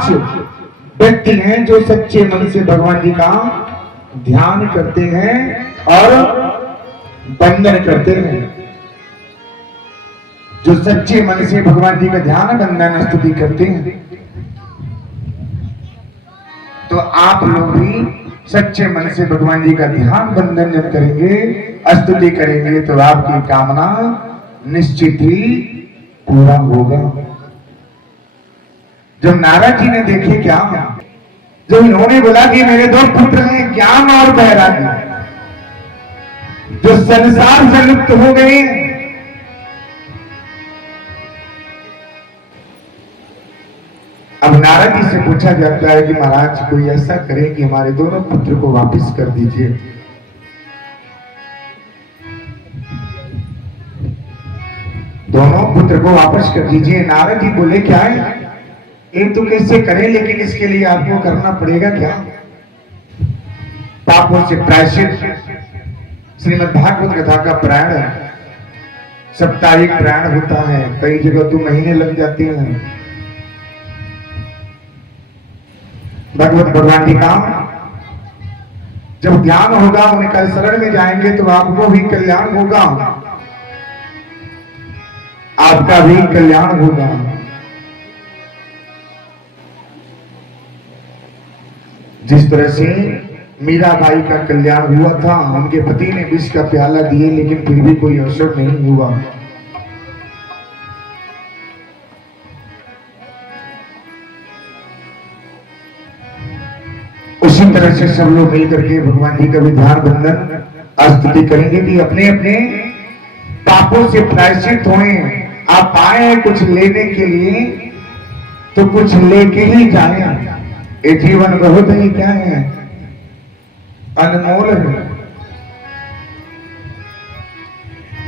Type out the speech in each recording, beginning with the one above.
5 व्यक्ति हैं जो सच्चे मन से भगवान जी का ध्यान करते हैं और वंदन करते हैं। जो सच्चे मन से भगवान जी का ध्यान वंदन स्तुति करते हैं, तो आप लोग भी सच्चे मन से भगवान जी का ध्यान वंदन जब करेंगे, स्तुति करेंगे, तो आपकी कामना निश्चित ही पूरा होगा। जब नारद जी ने देखे क्या, जब इन्होंने बोला कि मेरे 2 पुत्र हैं ज्ञान और वैराग्य, जो संसार से लुप्त हो गए, अब नारद जी से पूछा जाता है कि महाराज कोई ऐसा करे कि हमारे दोनों पुत्र को वापस कर दीजिए। दोनों पुत्र को वापस कर दीजिए। नारद जी बोले क्या है, एक तो कैसे करें, लेकिन इसके लिए आपको करना पड़ेगा क्या, पापों से प्रायश्चित। श्रीमद् भागवत कथा का प्राण साप्ताहिक प्राण होता है, कई जगह तो महीने लग जाते हैं। भगवान जी का जब ध्यान होगा, उनका शरण में जाएंगे तो आपको भी कल्याण होगा, आपका भी कल्याण होगा। जिस तरह से मीराबाई का कल्याण हुआ था, उनके पति ने विष का प्याला दिए लेकिन फिर भी कोई असर नहीं हुआ। उसी तरह से सब लोग मिलकर के भगवान जी का भी ध्यान वंदन स्तुति करेंगे कि अपने अपने पापों से प्रायश्चित होए। आप आए हैं कुछ लेने के लिए, तो कुछ लेके ही जाए। ये जीवन बहुत ही क्या है, अनमोल है।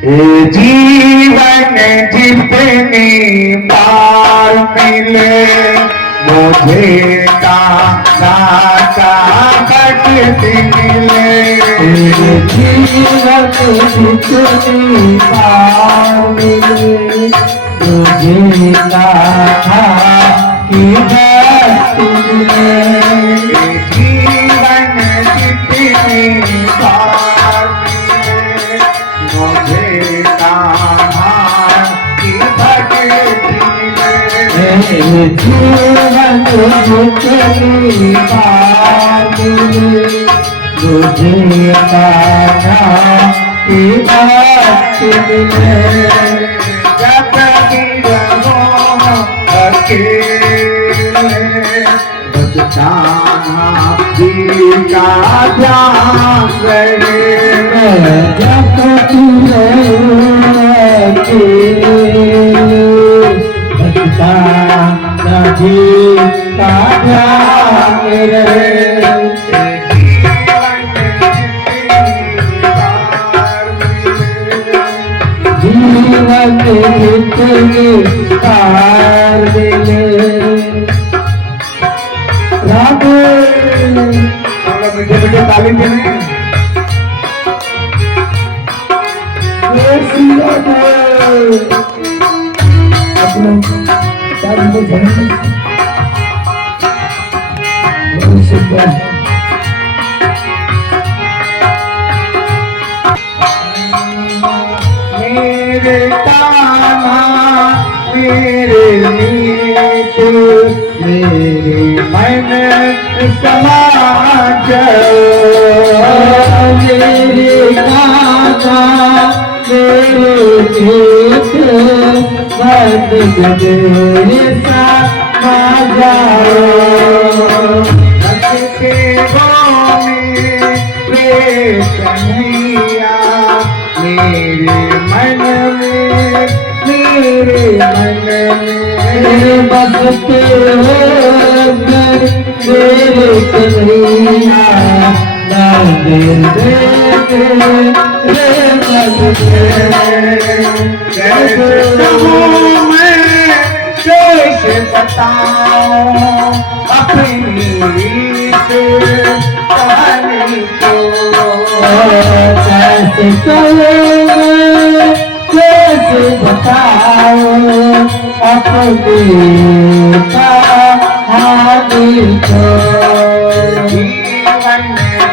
ये जीवन जितनी बार मिले, मुझे दाता भक्ति मिले। जीवन जितनी बार मिले, मुझे दाता की भक्ति मिले। जीवन जितनी बार मिले, मुझे दाता की भक्ति मिले। जीवन जितनी बार मिले, मुझे दाता की भक्ति मिले। जब भी रहो अकेले, बस जाना जी का ध्यान रहे। जब तू जी का ध्यान रहे। जीवन जितनी बार मिले। राधे मीठे मीठे ताली देने। मेरे कान्हा मेरे मीत, मेरे मन समा जाओ। मेरे कान्हा मेरे मीत, मन मेरे समा जाओ। हंसते मेरे कन्हैया, मेरे मन में, मेरे मन में बसते मेरे कन्हैया, कैसे बताऊं अपनी कहानी को। कैसे बताओ अपनी कहानी को जीवन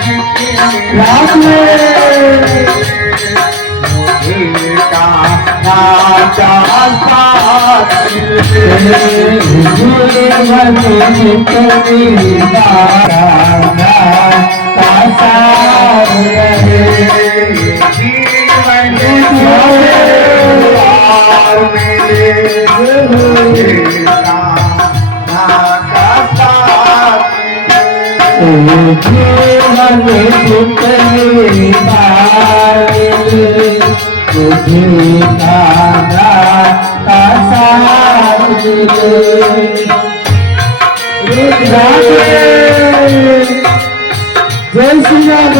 जितने राम मुझे कान्हा का साथ मिले। जीवन जितनी कान्हा का साथ रहे जीवन पार मिले मुझे कान्हा का साथ मिले। जीवन जितनी पाए तुझे कान्हा का साथ मिले। जय श्री राम।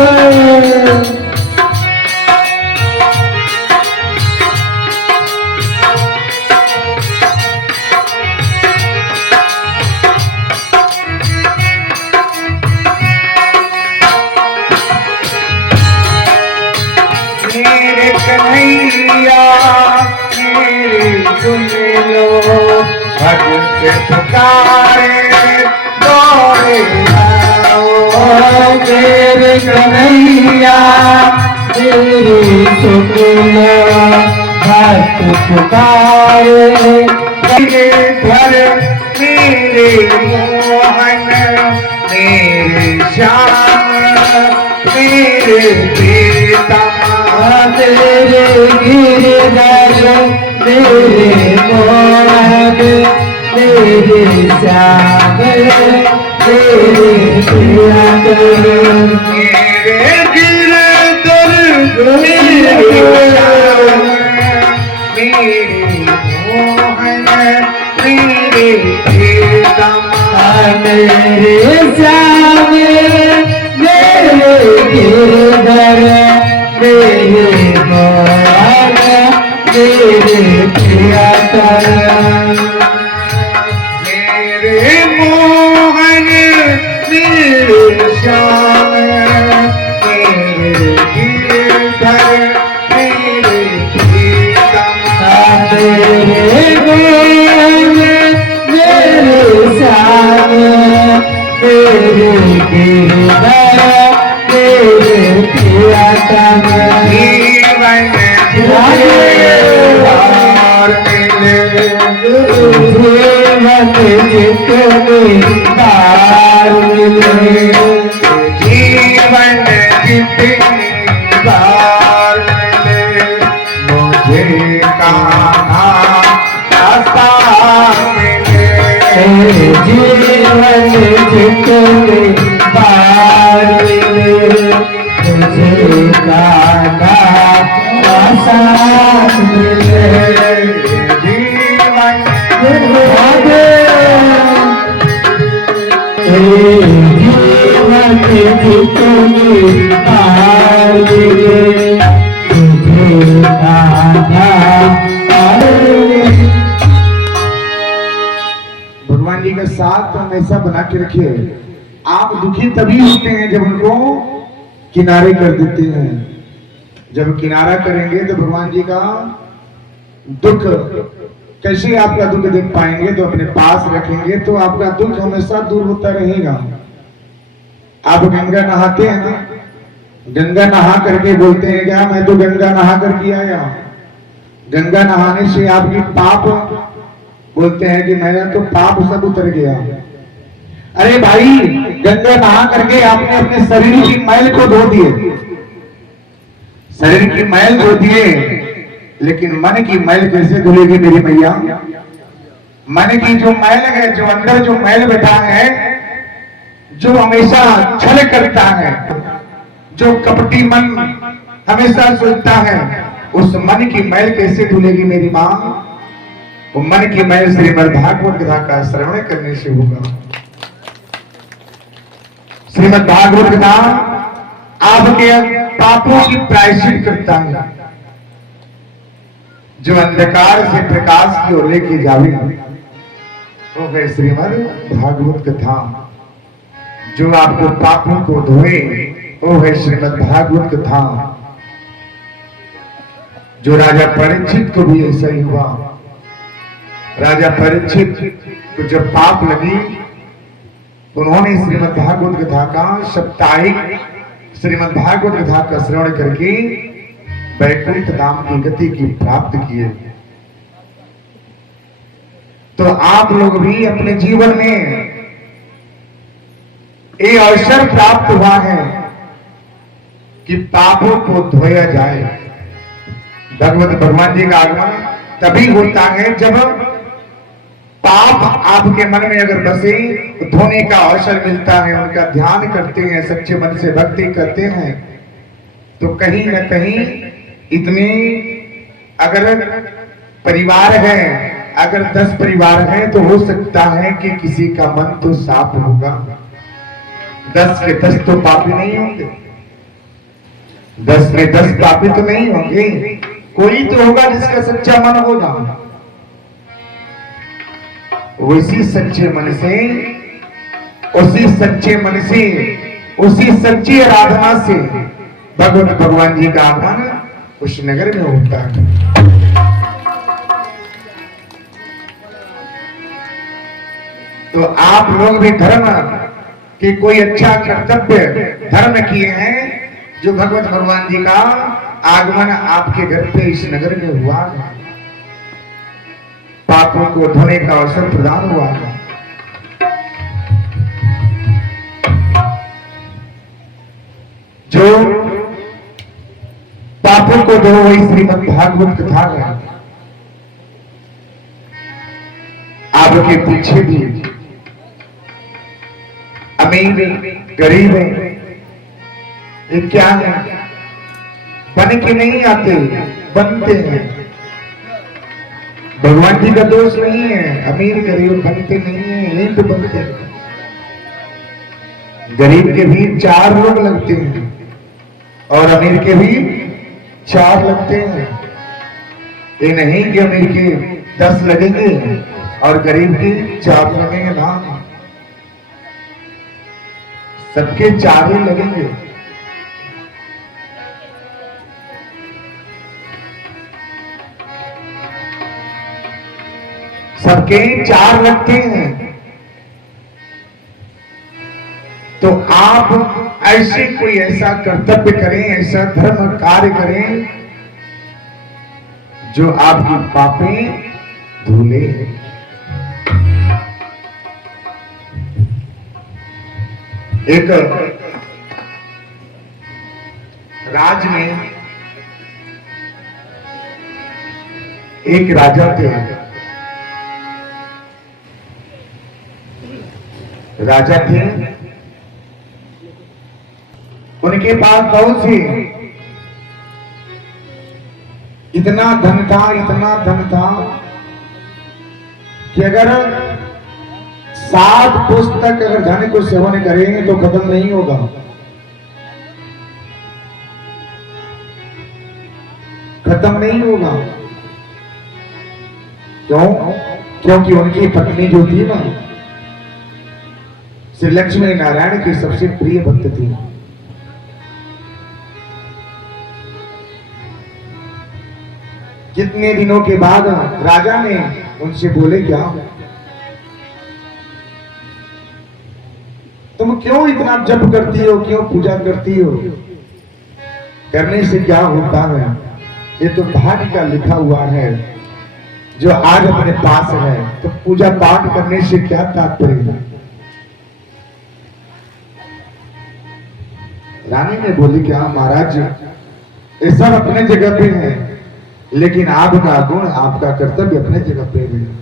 मेरे कन्हैया मेरे सुन लो भक्त पुकारे दौड़े आओ। मेरे कन्हैया तेरी सुन लो भक्त पुकारे मेरे घर मेरे मोहन मेरे श्याम मेरे बेटा तेरे गिरधर मेरे मोहन मेरे श्याम तेरे प्रियकर मेरे गिरधर मेरे श्याम मेरे मोहन मेरे बेटा मेरे श्याम मेरे गिरधर मेरे मोहन मेरे प्रियकर मेरे मोहन मेरे श्याम मेरे गिरधर मेरे प्रीतम मेरे मोहन मेरे श्याम मेरे गिरधर मेरे प्रियतम जीवन पार मिले जीवन जितने पार मिले जीवन जितनी बार मिले मुझे कान्हा का साथ मिले। जीवन जितने पार मिले मुझे कान्हा का साथ मिले। जीवन जीवन जितने पार मिले मुझे कान्हा का भगवान जी का साथ हमेशा बना के रखिए। आप दुखी तभी होते हैं जब उनको किनारे कर देते हैं। जब किनारा करेंगे तो भगवान जी का दुख कैसे आपका दुख देख पाएंगे। तो अपने पास रखेंगे तो आपका दुख हमेशा दूर होता रहेगा। आप गंगा नहाते हैं ना, गंगा नहा करके बोलते हैं क्या मैं तो गंगा नहा करके आया। गंगा नहाने से आपकी पाप बोलते हैं कि मेरा तो पाप सब उतर गया। अरे भाई गंगा नहा करके आपने अपने शरीर की मैल को धो दिए, शरीर की मैल धो दिए, लेकिन मन की मैल कैसे धुलेगी मेरी मैया। मन की जो मैल है, जो अंदर जो मैल बैठा है, जो हमेशा छल करता है, जो कपटी मन हमेशा सोचता है, उस मन की मैल कैसे धुलेगी मेरी मां। वो मन की मैल श्रीमद् भागवत कथा का श्रवण करने से होगा। श्रीमद् भागवत कथा आपके पापों की प्रायश्चित करता है, जो अंधकार से प्रकाश की ओर लेके जावे वो है श्रीमद् भागवत कथा। जो आपको पापों को धोए वो है श्रीमद् भागवत कथा। जो राजा परीक्षित को भी ऐसा ही हुआ। राजा परीक्षित को जब पाप लगी उन्होंने श्रीमद् भागवत कथा का साप्ताहिक श्रीमद् भागवत कथा का श्रवण करके वैकुंठ धाम की गति की प्राप्त किए। तो आप लोग भी अपने जीवन में ये अवसर प्राप्त हुआ है कि पापों को धोया जाए। भगवान जी का आगमन तभी होता है जब पाप आपके मन में अगर बसे, धोने का अवसर मिलता है, उनका ध्यान करते हैं, सच्चे मन से भक्ति करते हैं, तो कहीं न कहीं इतने अगर परिवार है, अगर 10 परिवार है, तो हो सकता है कि किसी का मन तो साफ होगा। 10 के 10 तो पापी नहीं होंगे, 10 में 10 पापी तो नहीं होंगे, कोई तो होगा जिसका सच्चा मन होगा। उसी सच्चे मन से, उसी सच्चे मन से, उसी सच्ची आराधना से भगवान जी का आगमन उस नगर में होता है। तो आप लोग भी धर्म कि कोई अच्छा कर्तव्य धर्म किए हैं, जो भगवान जी का आगमन आपके घर पे इस नगर में हुआ है, पापों को धोने का अवसर प्रदान हुआ है। जो पापों को धो वही श्रीमद् भागवत कथा है। आपके पीछे भी अमीर गरीब है, ये क्या है? बन के नहीं आते, बनते हैं। भगवान जी का दोष नहीं है, अमीर गरीब बनते नहीं है, यही तो बनते हैं। गरीब के भी 4 लोग लगते हैं और अमीर के भी 4 लगते हैं। ये नहीं कि अमीर के 10 लगेंगे और गरीब के 4 लगेंगे ना, सबके 4 ही लगेंगे। सबके 4 लगते हैं। तो आप ऐसे कोई ऐसा कर्तव्य करें, ऐसा धर्म कार्य करें जो आपकी पापें धुले। एक राज में एक राजा थे। राजा थे, उनके पास बहुत सी इतना धन था, इतना धन था कि अगर 7 पुस्तक अगर धन को सेवन करेंगे तो खत्म नहीं होगा। खत्म नहीं होगा। क्यों? क्योंकि उनकी पत्नी जो थी ना, श्री लक्ष्मी नारायण की सबसे प्रिय भक्त थी। कितने दिनों के बाद राजा ने उनसे बोले, क्या तुम क्यों इतना जप करती हो, क्यों पूजा करती हो? करने से क्या होता है? ये तो भाग्य का लिखा हुआ है जो आज अपने पास है, तो पूजा पाठ करने से क्या तात्पर्य? रानी ने बोली, क्या महाराज, ये सब अपने जगह पे है, लेकिन आपका गुण, आपका कर्तव्य अपने जगह पे है।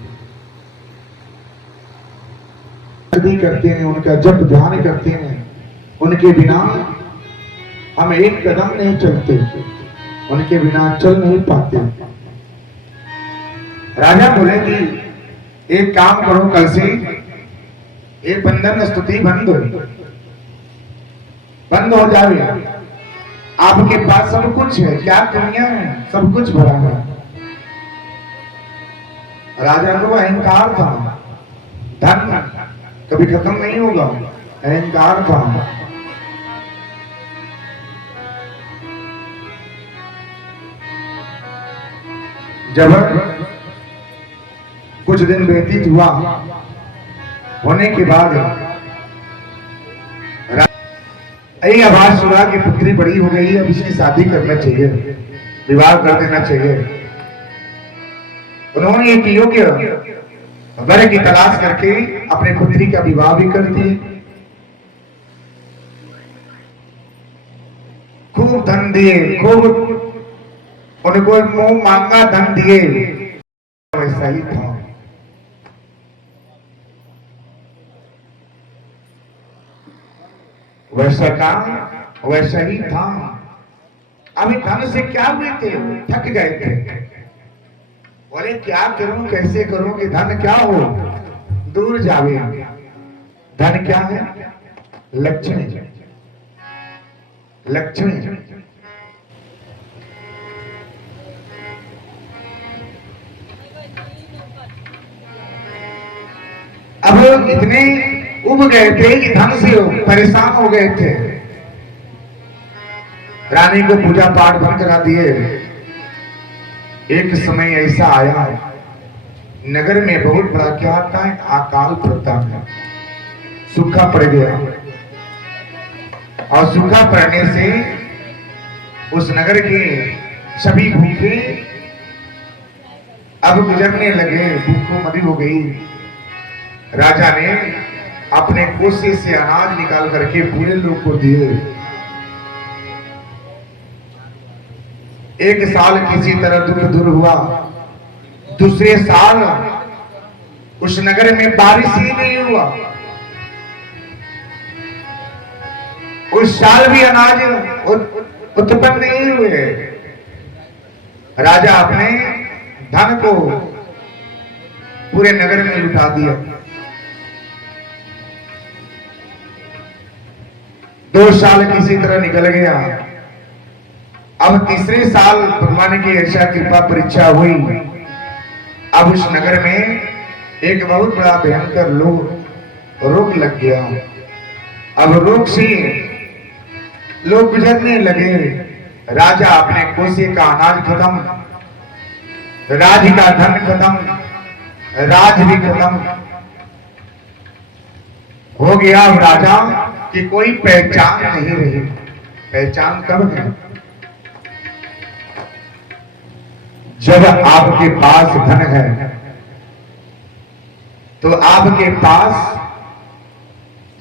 करते हैं, उनका जप ध्यान करते हैं, उनके बिना हम एक कदम नहीं चलते, उनके बिना चल नहीं पाते। राजा बोले कि एक काम करो, कल से ये बंधन स्तुति बंद हो जाए। आपके पास सब कुछ है, क्या कमियां है? सब कुछ भरा है। राजा को अहंकार था, धन कभी खत्म नहीं होगा, अहंकार था। जब कुछ दिन व्यतीत हुआ, होने के बाद यही आवाज सुना कि पुत्री बड़ी हो गई, अब इसकी शादी करना चाहिए, विवाह कर देना चाहिए। उन्होंने एक योग्य वर की तलाश करके अपने पुत्री का विवाह भी कर दिए। खूब धन दिए, खूब उनको मुंह मांगा धन दिए। वैसा ही था। वैसा काम वैसा ही था। अभी धन से क्या हुए थे, थक गए थे। बोले क्या करूं, कैसे करूं कि धन क्या हो, दूर जावे। धन क्या है? लक्ष्मी। लक्ष्मी अब इतने उब गए थे कि धन से परेशान हो गए थे। रानी को पूजा पाठ बंद करा दिए। एक समय ऐसा आया, नगर में बहुत बड़ा क्या आता है, अकाल पड़ता है, सूखा पड़ गया। और सूखा पड़ने से उस नगर के सभी भूखे अब गुजरने लगे, भूखों मरी हो गई। राजा ने अपने कोसे से अनाज निकाल करके पूरे लोग को दिए। एक साल किसी तरह दुख दूर हुआ। दूसरे साल उस नगर में बारिश ही नहीं हुआ। उस साल भी अनाज उत्पन्न नहीं हुए। राजा अपने धन को पूरे नगर में लुटा दिया। 2 साल किसी तरह निकल गया। अब तीसरे साल भगवान की ऐसा कृपा परीक्षा हुई। अब उस नगर में एक बहुत बड़ा भयंकर रोग लग गया। अब रोग से लोग गुजरने लगे। राजा अपने कोसे का अनाज खत्म, राज का धन खत्म, राज भी खत्म हो गया। अब राजा की कोई पहचान नहीं रही। पहचान कब है? जब आपके पास धन है तो आपके पास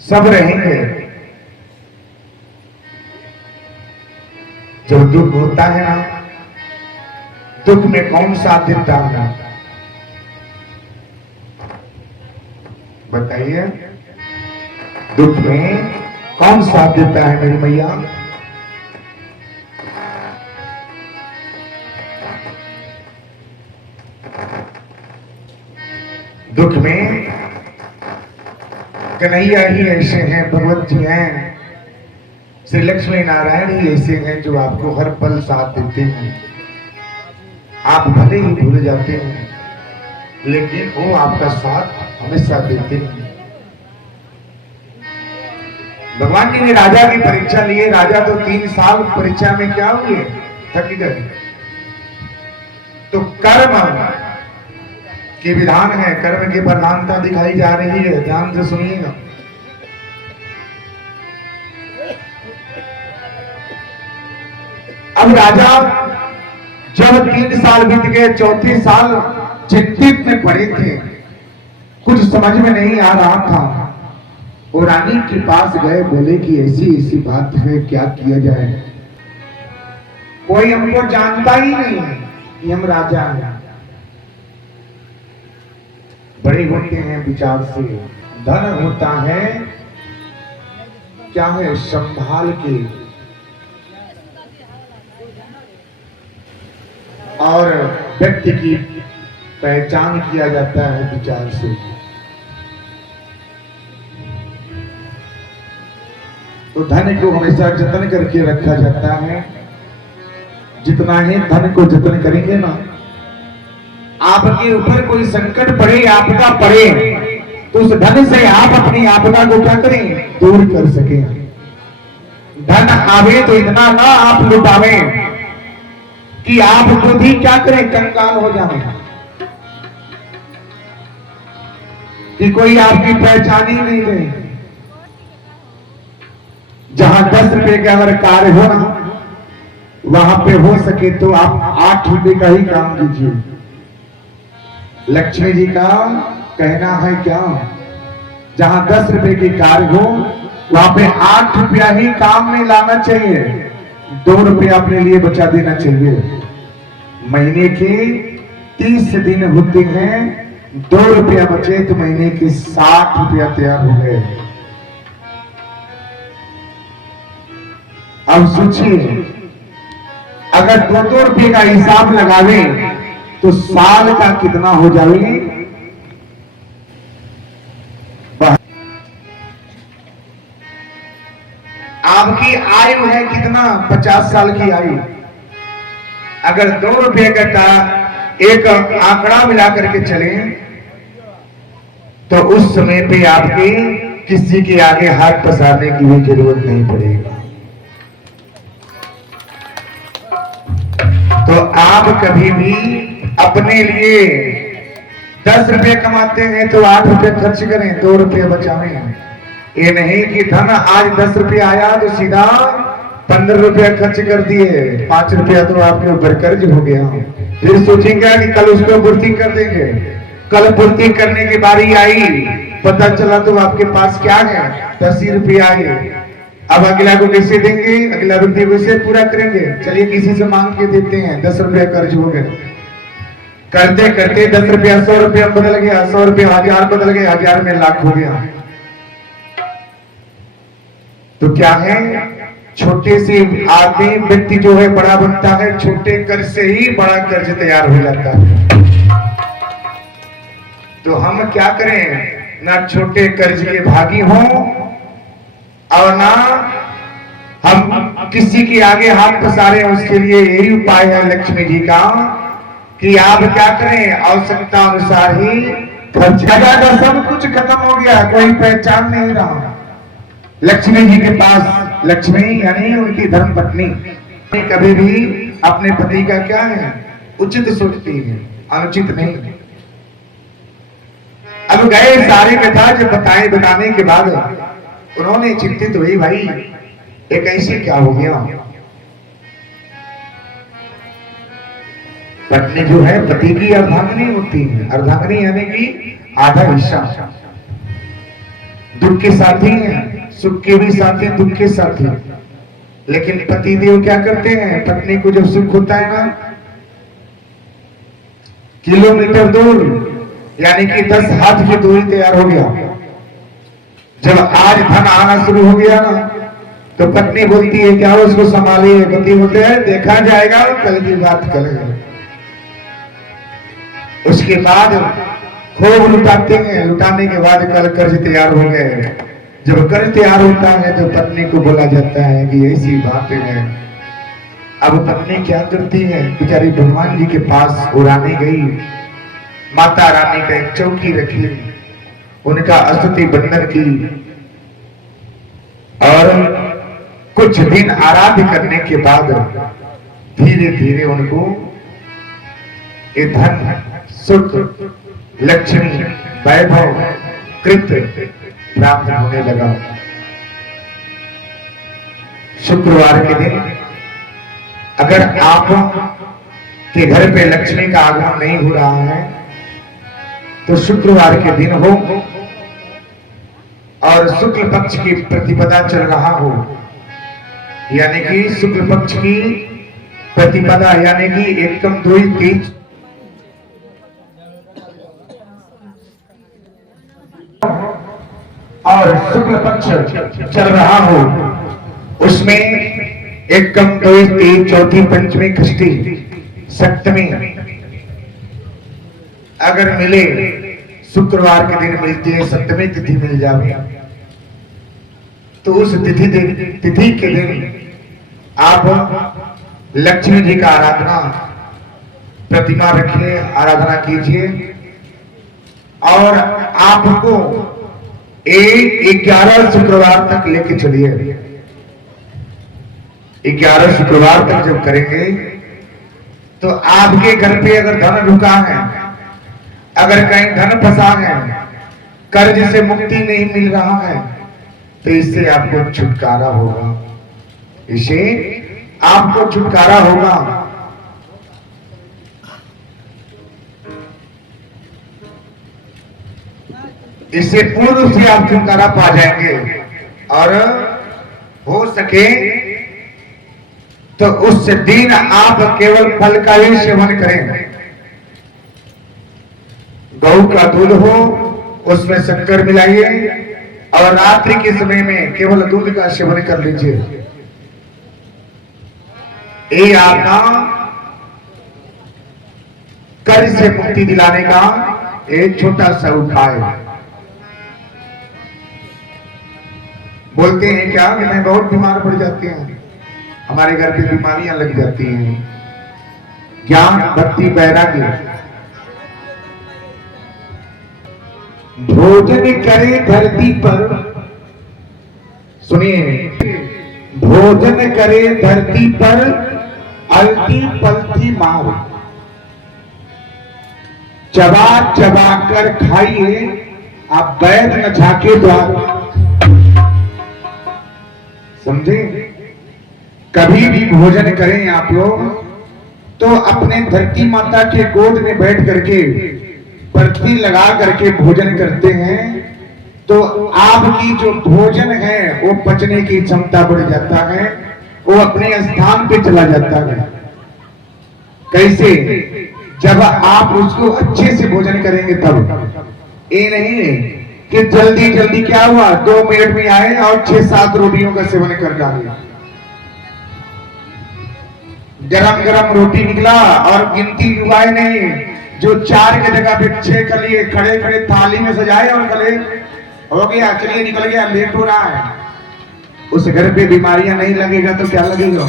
सब रहेंगे। जब दुख होता है ना, दुख में कौन साथ देता है बताइए? दुख में कौन साथ देता है मेरी मैया? दुख में कन्हैया ही ऐसे हैं, भगवत जी हैं, श्री लक्ष्मी नारायण ही ऐसे हैं जो आपको हर पल साथ देते हैं। आप भले ही भूल जाते हैं लेकिन वो आपका साथ हमेशा देते हैं। भगवान जी ने राजा की परीक्षा लिए। राजा तो 3 साल परीक्षा में क्या हुए, थक गए। तो कर्म के विधान है, कर्म की प्रधानता दिखाई जा रही है, ध्यान से सुनिएगा। अब राजा जब 3 साल बीत गए, चौथे साल चिंतित में पड़े थे, कुछ समझ में नहीं आ रहा था। वो रानी के पास गए, बोले कि ऐसी ऐसी बात है, क्या किया जाए? कोई हमको जानता ही नहीं कि हम राजा हैं। बड़े होते हैं विचार से, धन होता है क्या है, संभाल के, और व्यक्ति की पहचान किया जाता है विचार से। तो धन को हमेशा जतन करके रखा जाता है। जितना ही धन को जतन करेंगे ना, आपके ऊपर कोई संकट पड़े, आपदा पड़े, तो उस धन से आप अपनी आपदा को क्या करें, दूर कर सकें। धन आवे तो इतना ना आप लुटावे कि आप खुद ही क्या करें, कंगाल हो जाए, कि कोई आपकी पहचान ही नहीं रहे। जहां 10 रुपए का अगर कार्य हो ना, वहां पे हो सके तो आप 8 रुपए का ही काम कीजिए। लक्ष्मी जी का कहना है क्या, जहां 10 रुपए की कार्य हो वहां पे 8 रुपया ही काम में लाना चाहिए, 2 रुपया अपने लिए बचा देना चाहिए। महीने के 30 दिन होते हैं, 2 रुपया बचे तो महीने के 60 रुपया तैयार हो गए। अब सोचिए, अगर 2-2 रुपये का हिसाब लगावे तो साल का कितना हो जाए। आपकी आयु है कितना, 50 साल की आयु। अगर 2 रुपये का एक आंकड़ा मिला करके चले तो उस समय पे आपके किसी के आगे हाथ पसारने की भी जरूरत नहीं पड़ेगी। तो आप कभी भी अपने लिए 10 रुपये कमाते हैं तो 8 रुपये खर्च करें, 2 रुपये बचावें। ये नहीं कि धन आज 10 रुपये आया तो सीधा 15 रुपया खर्च कर दिए, 5 रुपया तो आपके ऊपर कर्ज हो गया। फिर सोचेंगे कि कल उसको पूर्ति कर देंगे। कल पूर्ति करने की बारी आई, पता चला तो आपके पास क्या है, 10 ही रुपया आए। अब अगला को कैसे देंगे, अगला व्यक्ति कैसे पूरा करेंगे। चलिए किसी से मांग के देते हैं, 10 रुपया कर्ज हो गए। करते करते 10 रुपया 100 रुपया बदल गया, 100 रुपया 1000 बदल गया, 1000 में लाख हो गया। तो क्या है, छोटे से आदमी व्यक्ति जो है बड़ा बनता है, छोटे कर्ज से ही बड़ा कर्ज तैयार हो जाता है। तो हम क्या करें, ना छोटे कर्ज के भागी हों और ना हम किसी के आगे हाथ पसारे। उसके लिए यही उपाय है लक्ष्मी जी का कि आप क्या करें, आवश्यकता अनुसार ही खर्च। का सब कुछ खत्म हो गया, कोई पहचान नहीं रहा। लक्ष्मी जी के पास, लक्ष्मी यानी उनकी धर्म पत्नी कभी भी अपने पति का क्या है, उचित सोचती है, अनुचित नहीं। अब गए सारी कथा जब बताने के बाद उन्होंने चिंतित हुई, भाई ये कैसे क्या हो गया। पत्नी जो है पति की अर्धांगिनी होती है। अर्धांगिनी यानी कि आधा हिस्सा। दुख के साथी हैं, सुख के भी साथी, दुख के साथी। लेकिन पति देव क्या करते हैं, पत्नी को जब सुख होता है ना, किलोमीटर दूर यानी कि 10 हाथ की दूरी तैयार हो गया। जब आज धन आना शुरू हो गया ना, तो पत्नी बोलती है क्या उसको संभालिए। पति बोलते हैं देखा जाएगा, कल की बात कल है। उसके बाद खूब लुटाते हैं, लुटाने के बाद कल कर्ज तैयार हो गए। जब कर्ज तैयार होता है तो पत्नी को बोला जाता है कि ऐसी बात है। अब पत्नी क्या करती है, बेचारी भगवान जी के पास उड़ाने गई। माता रानी का एक चौकी रखी, उनका स्तुति बंदन की और कुछ दिन आराध्य करने के बाद धीरे धीरे उनको ये धन, सुख, लक्ष्मी, वैभव, कृत्य प्राप्त होने लगा। शुक्रवार के दिन अगर आप के घर पे लक्ष्मी का आगमन नहीं हो रहा है तो शुक्रवार के दिन हो और शुक्ल पक्ष की प्रतिपदा चल रहा हो, यानी कि शुक्ल पक्ष की प्रतिपदा यानी कि एकम 2 3 और शुक्ल पक्ष चल रहा हो, उसमें एकम 2 3 चौथी पंचमी षष्ठी सप्तमी अगर मिले, शुक्रवार के दिन मिलती है, सप्तमी तिथि मिल जाए तो उस तिथि के दिन आप लक्ष्मी जी का आराधना, प्रतिमा रखिए, आराधना कीजिए और आपको 11 शुक्रवार तक लेके चलिए। 11 शुक्रवार तक जब करेंगे तो आपके घर पे अगर धन रुका है, अगर कहीं धन फंसा है, कर्ज से मुक्ति नहीं मिल रहा है, तो इससे आपको छुटकारा होगा, इससे आपको छुटकारा होगा। इससे पूर्व से आप छुटकारा पा जाएंगे और हो सके तो उस दिन आप केवल फल का ही सेवन करें। गऊ का दूध हो, उसमें शक्कर मिलाइए और रात्रि के समय में केवल दूध का सेवन कर लीजिए। ये आपका कर्ज से मुक्ति दिलाने का एक छोटा सा उपाय। बोलते हैं क्या कि मैं बहुत बीमार पड़ जाती हूं, हमारे घर पे बीमारियां लग जाती हैं। ज्ञान भक्ति वैराग्य, भोजन करे धरती पर, सुनिए, भोजन करे धरती पर अलती पलती मार, चबा चबा कर खाइए आप वैद न झाके द्वार। समझे? कभी भी भोजन करें आप लोग तो अपने धरती माता के गोद में बैठ करके पृथ्वी लगा करके भोजन करते हैं तो आपकी जो भोजन है वो पचने की क्षमता बढ़ जाता है, वो अपने स्थान पे चला जाता है। कैसे? जब आप उसको अच्छे से भोजन करेंगे तब। ये नहीं कि जल्दी जल्दी क्या हुआ 2 मिनट में आए और 6-7 रोटियों का सेवन कर डाले। गरम गरम रोटी निकला और गिनती हुआ ही नहीं, जो 4 की जगह पे 6 कर लिए, खड़े खड़े थाली में सजाए और गले हो गया, चलिए निकल गया, लेट हो रहा है। उस घर पे बीमारियां नहीं लगेगा तो क्या लगेगा?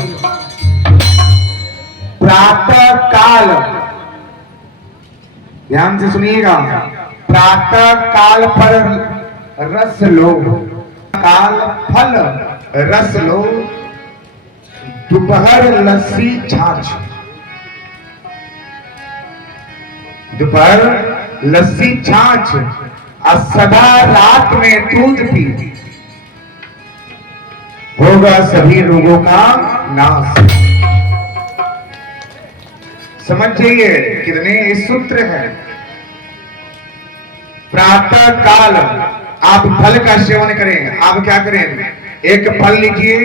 प्रातः काल, ध्यान से सुनिएगा, प्रातः काल पर रस लो, काल फल रस लो, दोपहर लस्सी छाछ, दोपहर लस्सी छाछ और सदा रात में दूध पी, होगा सभी रोगों का नाश। समझ जाइए कितने सूत्र है। प्रातः काल आप फल का सेवन करें। आप क्या करें? एक फल लीजिए